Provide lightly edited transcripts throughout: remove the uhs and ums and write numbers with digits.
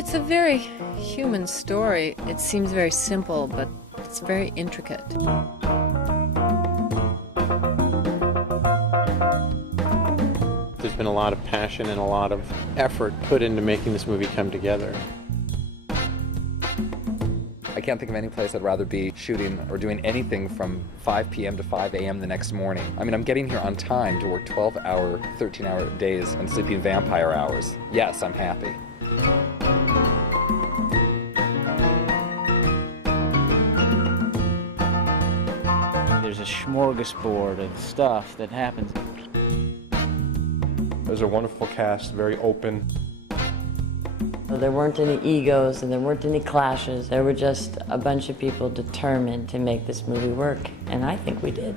It's a very human story. It seems very simple, but it's very intricate. There's been a lot of passion and a lot of effort put into making this movie come together. I can't think of any place I'd rather be shooting or doing anything from 5 p.m. to 5 a.m. the next morning. I mean, I'm getting here on time to work 12-hour, 13-hour days and sleeping vampire hours. Yes, I'm happy. There's a smorgasbord of stuff that happens. There's a wonderful cast, very open. There weren't any egos and there weren't any clashes. There were just a bunch of people determined to make this movie work, and I think we did.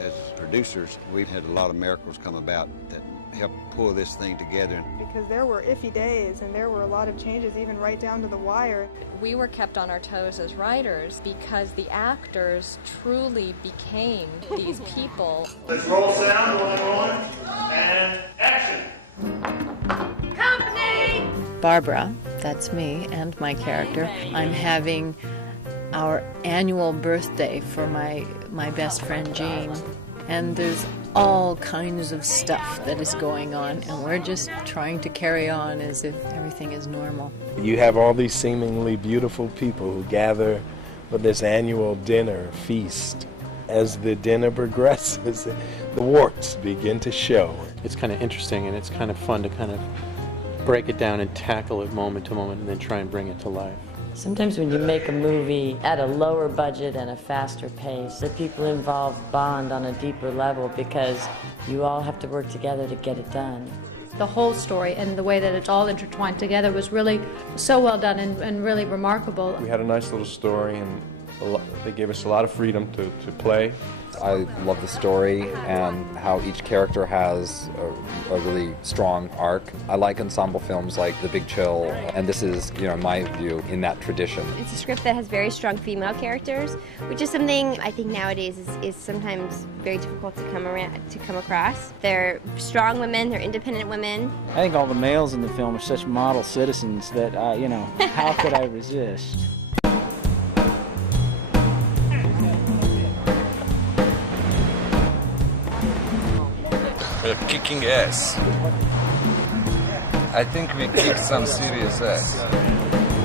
As producers, we've had a lot of miracles come about that help pull this thing together. Because there were iffy days and there were a lot of changes, even right down to the wire. We were kept on our toes as writers because the actors truly became these people. Let's roll sound, rolling, and action! Company! Barbara, that's me and my character. I'm having our annual birthday for my best friend Jean. And there's all kinds of stuff that is going on, and we're just trying to carry on as if everything is normal. You have all these seemingly beautiful people who gather for this annual dinner feast. As the dinner progresses, the warts begin to show. It's kind of interesting, and it's kind of fun to kind of break it down and tackle it moment to moment and then try and bring it to life. Sometimes when you make a movie at a lower budget and a faster pace, the people involved bond on a deeper level because you all have to work together to get it done. The whole story and the way that it's all intertwined together was really so well done and really remarkable. We had a nice little story, and they gave us a lot of freedom to play. I love the story and how each character has a really strong arc. I like ensemble films like The Big Chill, and this is, in my view, in that tradition. It's a script that has very strong female characters, which is something I think nowadays is sometimes very difficult to come across. They're strong women, they're independent women. I think all the males in the film are such model citizens that, how could I resist? We're kicking ass. I think we kicked some serious ass.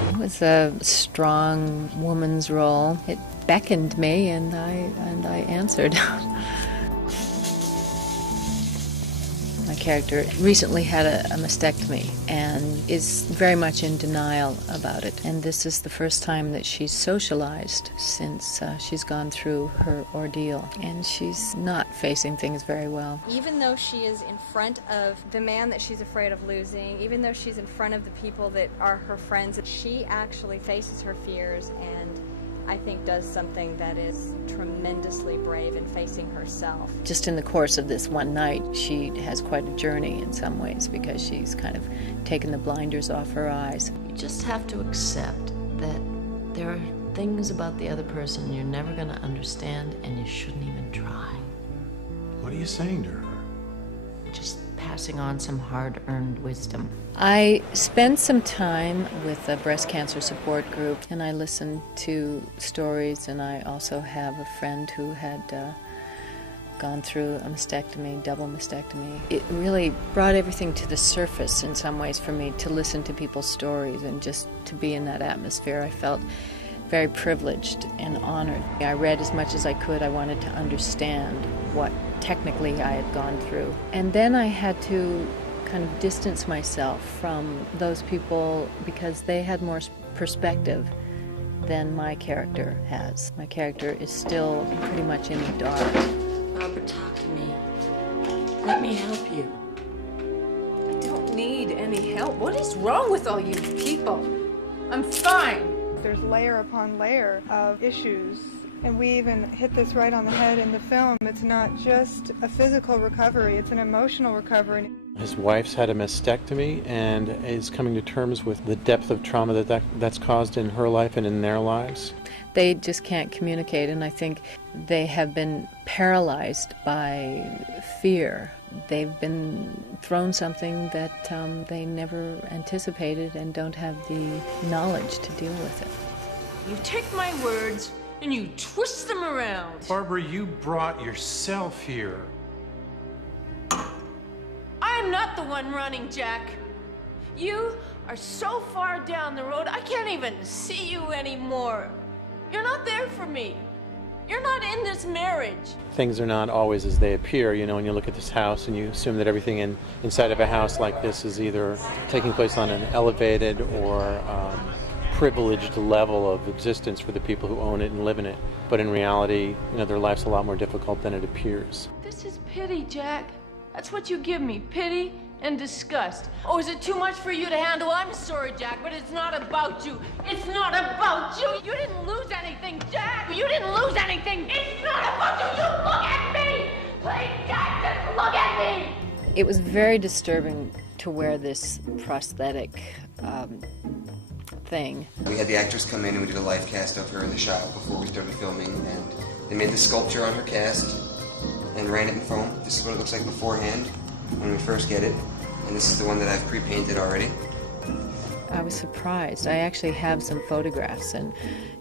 It was a strong woman's role. It beckoned me, and I answered. My character recently had a mastectomy and is very much in denial about it. And this is the first time that she's socialized since she's gone through her ordeal. And she's not facing things very well. Even though she is in front of the man that she's afraid of losing, even though she's in front of the people that are her friends, she actually faces her fears and I think does something that is tremendously brave in facing herself. Just in the course of this one night, she has quite a journey in some ways because she's kind of taken the blinders off her eyes. You just have to accept that there are things about the other person you're never going to understand and you shouldn't even try. What are you saying to her? Just passing on some hard-earned wisdom. I spent some time with a breast cancer support group, and I listened to stories, and I also have a friend who had gone through a mastectomy, double mastectomy. It really brought everything to the surface in some ways for me to listen to people's stories and just to be in that atmosphere. I felt very privileged and honored. I read as much as I could. I wanted to understand what technically I had gone through. And then I had to kind of distance myself from those people because they had more perspective than my character has. My character is still pretty much in the dark. Robert, talk to me. Let me help you. I don't need any help. What is wrong with all you people? I'm fine. There's layer upon layer of issues, and we even hit this right on the head in the film. It's not just a physical recovery, it's an emotional recovery. His wife's had a mastectomy and is coming to terms with the depth of trauma that's caused in her life and in their lives. They just can't communicate, and I think they have been paralyzed by fear. They've been thrown something that they never anticipated and don't have the knowledge to deal with it. You take my words and you twist them around. Barbara, you brought yourself here. I'm not the one running, Jack. You are so far down the road, I can't even see you anymore. You're not there for me. You're not in this marriage. Things are not always as they appear, you know, when you look at this house and you assume that everything inside of a house like this is either taking place on an elevated or privileged level of existence for the people who own it and live in it. But in reality, you know, their life's a lot more difficult than it appears. This is pity, Jack. That's what you give me, pity and disgust. Oh, is it too much for you to handle? I'm sorry, Jack, but it's not about you. It's not about you. You didn't lose anything, Jack. You didn't lose anything. It's not about you. You look at me. Please, Jack, just look at me. It was very disturbing to wear this prosthetic thing. We had the actors come in and we did a live cast of her in the shop before we started filming, and they made the sculpture on her cast and ran it in foam. This is what it looks like beforehand when we first get it, and this is the one that I've pre-painted already. I was surprised. I actually have some photographs, and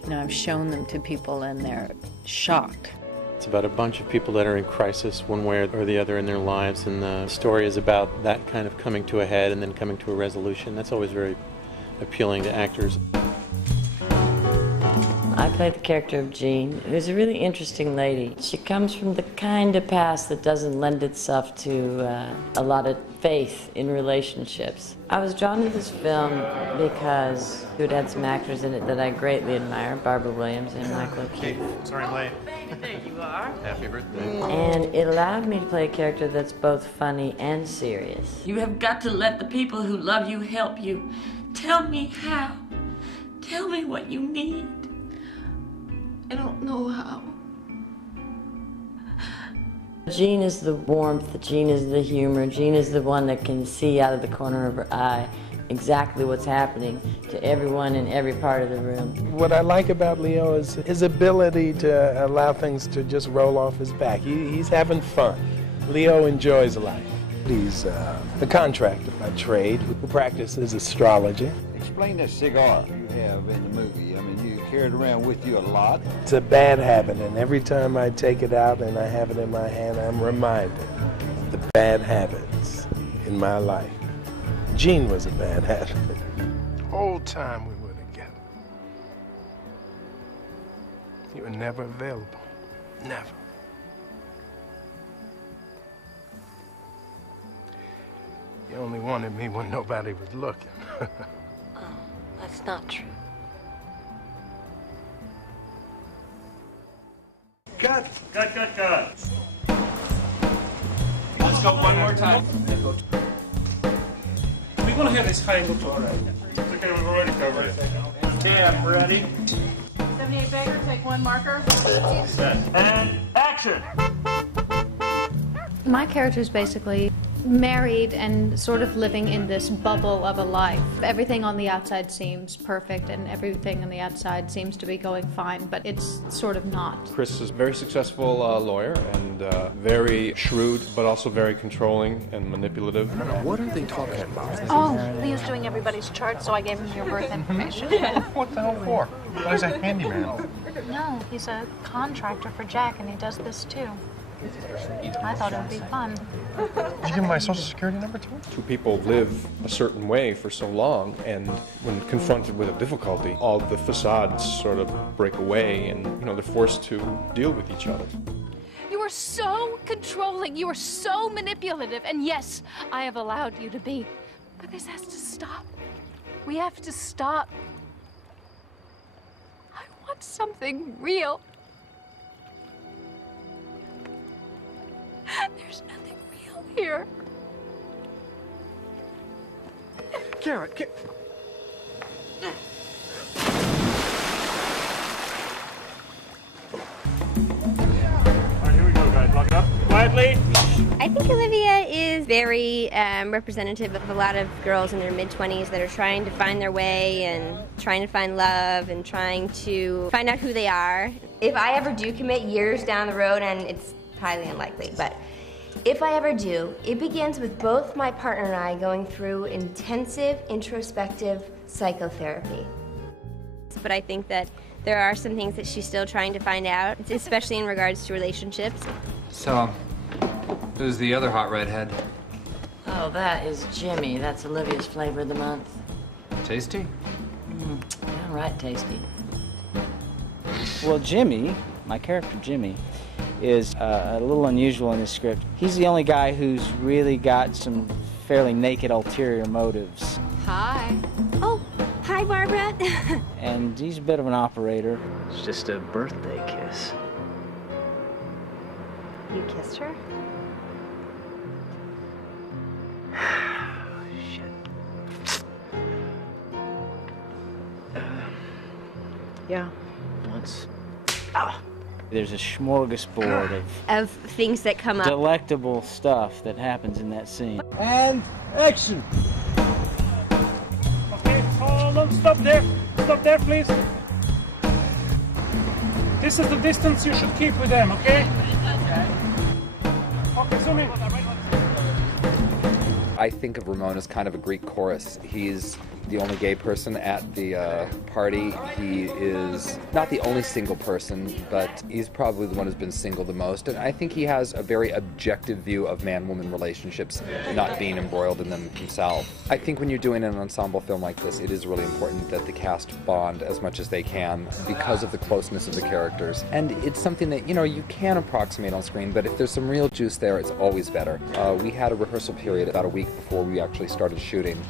you know, I've shown them to people and they're shocked. It's about a bunch of people that are in crisis one way or the other in their lives, and the story is about that kind of coming to a head and then coming to a resolution. That's always very appealing to actors. I played the character of Jean, who's a really interesting lady. She comes from the kind of past that doesn't lend itself to a lot of faith in relationships. I was drawn to this film because it had some actors in it that I greatly admire, Barbara Williams and Michael O'Keefe. Sorry I'm late. There you are. Happy birthday. And it allowed me to play a character that's both funny and serious. You have got to let the people who love you help you. Tell me how. Tell me what you need. I don't know how. Jean is the warmth, Jean is the humor, Jean is the one that can see out of the corner of her eye exactly what's happening to everyone in every part of the room. What I like about Leo is his ability to allow things to just roll off his back. He's having fun. Leo enjoys life. He's a contractor by trade who practices astrology. Explain that cigar you have in the movie. I mean, you carry it around with you a lot. It's a bad habit, and every time I take it out and I have it in my hand, I'm reminded of the bad habits in my life. Jean was a bad habit. The whole time we were together, you were never available. Never. You only wanted me when nobody was looking. Oh, that's not true. Cut! Cut, cut, cut! Let's go one more time. We're gonna have this triangle to our right. It's okay, we've already covered it. Okay, I'm ready. 78 Baker, take one marker. Set. And action! My character is basically married and sort of living in this bubble of a life. Everything on the outside seems perfect and everything on the outside seems to be going fine, but it's sort of not. Chris is a very successful lawyer and very shrewd, but also very controlling and manipulative. What are they talking about? Oh, Leo's doing everybody's chart, so I gave him your birth information. What the hell for? He's a handyman. No, he's a contractor for Jack, and he does this too. I thought it would be fun. Did you give him my social security number too? Two people live a certain way for so long, and when confronted with a difficulty, all the facades sort of break away, and they're forced to deal with each other. You are so controlling, you are so manipulative, and yes, I have allowed you to be. But this has to stop. We have to stop. I want something real. There's nothing real here. Kara, All right, here we go, guys. Lock it up quietly. I think Olivia is very representative of a lot of girls in their mid-20s that are trying to find their way and trying to find love and trying to find out who they are. If I ever do commit years down the road, and it's highly unlikely, but if I ever do, it begins with both my partner and I going through intensive, introspective psychotherapy. But I think that there are some things that she's still trying to find out, especially in regards to relationships. So, who's the other hot redhead? Oh, that is Jimmy. That's Olivia's flavor of the month. Tasty? Downright tasty. Well, Jimmy, my character Jimmy, is a little unusual in this script. He's the only guy who's really got some fairly naked ulterior motives. Hi. Oh, hi, Barbara. And he's a bit of an operator. It's just a birthday kiss. You kissed her? Yeah, once. There's a smorgasbord Of things that come up. delectable stuff that happens in that scene. And action! Okay, hold on, stop there. Stop there, please. This is the distance you should keep with them, okay? Okay, zoom in. I think of Ramon as kind of a Greek chorus. He's the only gay person at the party. He is not the only single person, but he's probably the one who's been single the most. And I think he has a very objective view of man-woman relationships, not being embroiled in them himself. I think when you're doing an ensemble film like this, it is really important that the cast bond as much as they can because of the closeness of the characters. And it's something that, you know, you can approximate on screen, but if there's some real juice there, it's always better. We had a rehearsal period about a week before we actually started shooting,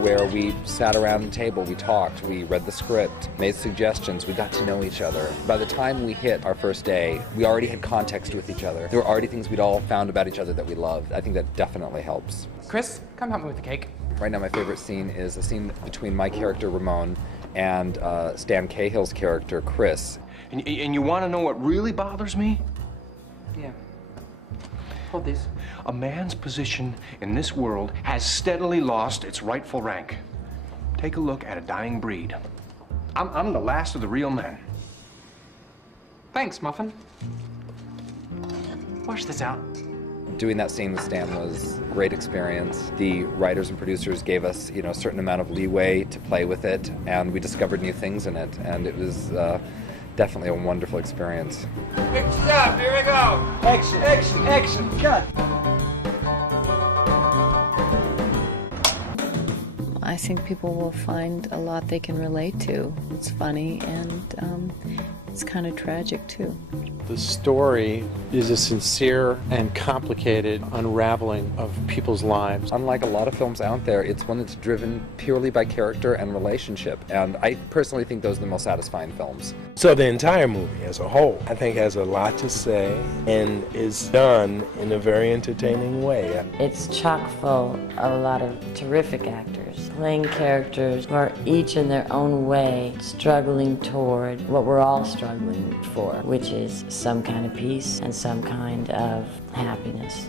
where we sat around the table, we talked, we read the script, made suggestions, we got to know each other. By the time we hit our first day, we already had context with each other. There were already things we'd all found about each other that we loved. I think that definitely helps. Chris, come help me with the cake. Right now my favorite scene is a scene between my character Ramon and Stan Cahill's character Chris. And you want to know what really bothers me? Yeah. Hold these. A man's position in this world has steadily lost its rightful rank. Take a look at a dying breed. I'm the last of the real men. Thanks, Muffin. Wash this out. Doing that scene with Stan was a great experience. The writers and producers gave us, you know, a certain amount of leeway to play with it, and we discovered new things in it, and it was definitely a wonderful experience. Pictures up, here we go! Action, action, action, cut! I think people will find a lot they can relate to. It's funny and it's kind of tragic too. The story is a sincere and complicated unraveling of people's lives. Unlike a lot of films out there, it's one that's driven purely by character and relationship, and I personally think those are the most satisfying films. So the entire movie as a whole, I think, has a lot to say and is done in a very entertaining way. It's chock full of a lot of terrific actors playing characters who are each in their own way struggling toward what we're all struggling for, which is some kind of peace and some kind of happiness.